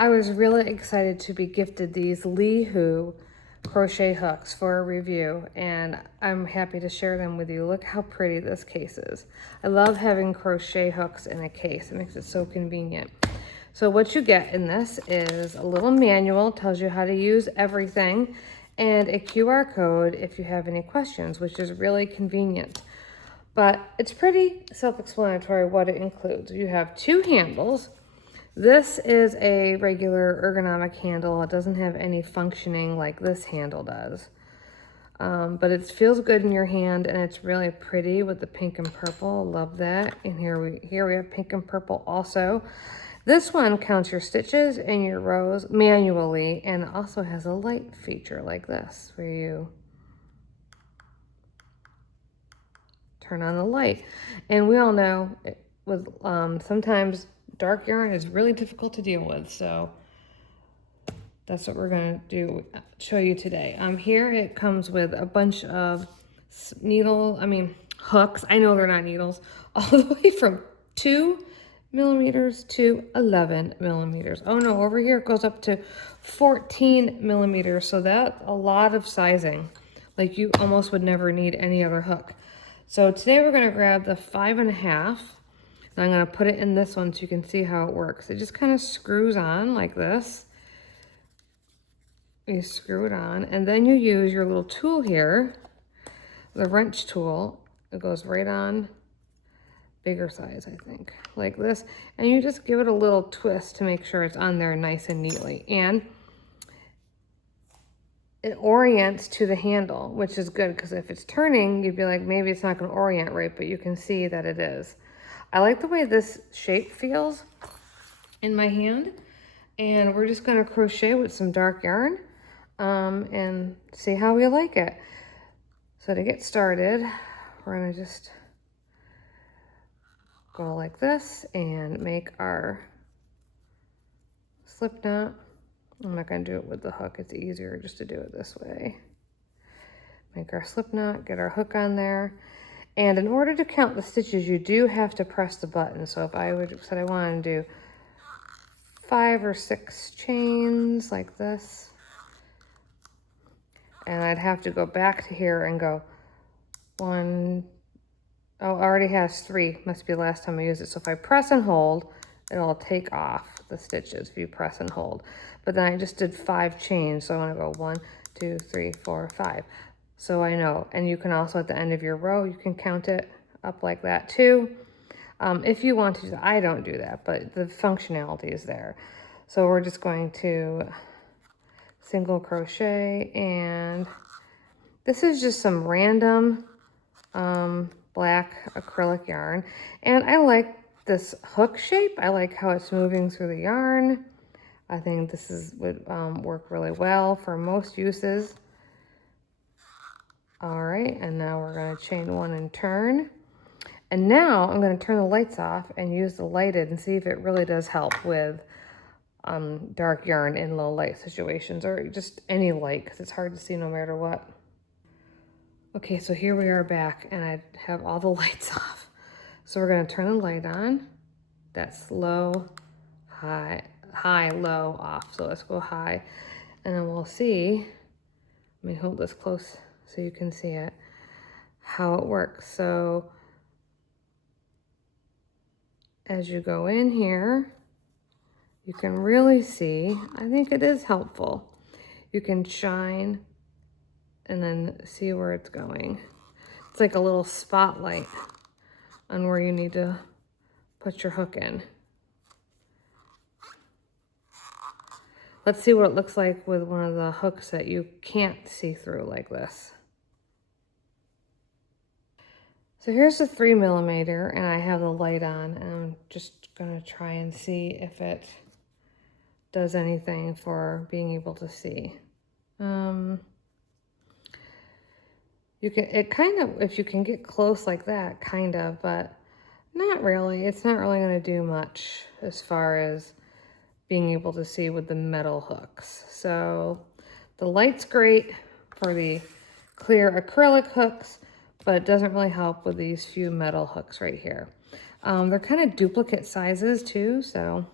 I was really excited to be gifted these Lewhoo crochet hooks for a review, and I'm happy to share them with you. Look how pretty this case is. I love having crochet hooks in a case. It makes it so convenient. So what you get in this is a little manual, tells you how to use everything, and a QR code if you have any questions, which is really convenient. But it's pretty self-explanatory what it includes. You have 2 handles. This is a regular ergonomic handle. It doesn't have any functioning like this handle does. But it feels good in your hand, and it's really pretty with the pink and purple. Love that. And here we have pink and purple also. This one counts your stitches and your rows manually, and also has a light feature like this where you turn on the light. And we all know with sometimes dark yarn is really difficult to deal with, so that's what we're going to show you today. Here it comes with a bunch of hooks. I know they're not needles, all the way from 2 millimeters to 11 millimeters. Oh no, over here it goes up to 14 millimeters, so that's a lot of sizing. Like, you almost would never need any other hook. So today we're going to grab the 5.5. And I'm going to put it in this one so you can see how it works. It just kind of screws on like this. You screw it on, and then you use your little tool here, the wrench tool. It goes right on, bigger size, I think, like this. And you just give it a little twist to make sure it's on there nice and neatly. And it orients to the handle, which is good, because if it's turning, you'd be like, maybe it's not going to orient right, but you can see that it is. I like the way this shape feels in my hand, and we're just going to crochet with some dark yarn and see how we like it. So to get started, we're going to just go like this and make our slip knot. I'm not going to do it with the hook. It's easier just to do it this way. Make our slip knot, get our hook on there. And in order to count the stitches, you do have to press the button. So if I said I wanted to do 5 or 6 chains like this, and I'd have to go back to here and go 1, oh, it already has 3. Must be the last time I used it. So if I press and hold, it'll take off the stitches if you press and hold. But then I just did 5 chains. So I want to go 1, 2, 3, 4, 5. So I know. And you can also, at the end of your row, you can count it up like that too. If you want to. I don't do that, but the functionality is there. So we're just going to single crochet, and this is just some random black acrylic yarn. And I like this hook shape. I like how it's moving through the yarn. I think this would work really well for most uses. All right, and now we're going to chain 1 and turn. And now I'm going to turn the lights off and use the lighted and see if it really does help with dark yarn in low light situations, or just any light, because it's hard to see no matter what. Okay, so here we are back, and I have all the lights off. So we're going to turn the light on. That's low, high, high, low, off. So let's go high, and then we'll see. Let me hold this close so you can see it, how it works. So as you go in here, you can really see, I think it is helpful. You can shine and then see where it's going. It's like a little spotlight on where you need to put your hook in. Let's see what it looks like with one of the hooks that you can't see through like this. So here's the 3 millimeter, and I have the light on, and I'm just gonna try and see if it does anything for being able to see. You can, it kind of, if you can get close like that, kind of, but not really. It's not really going to do much as far as being able to see with the metal hooks. So the light's great for the clear acrylic hooks, but it doesn't really help with these few metal hooks right here. They're kind of duplicate sizes too, so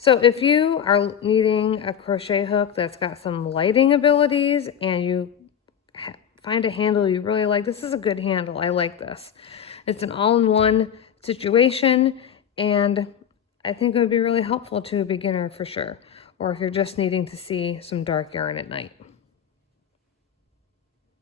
So if you are needing a crochet hook that's got some lighting abilities and you find a handle you really like, this is a good handle. I like this. It's an all-in-one situation, and I think it would be really helpful to a beginner for sure, or if you're just needing to see some dark yarn at night.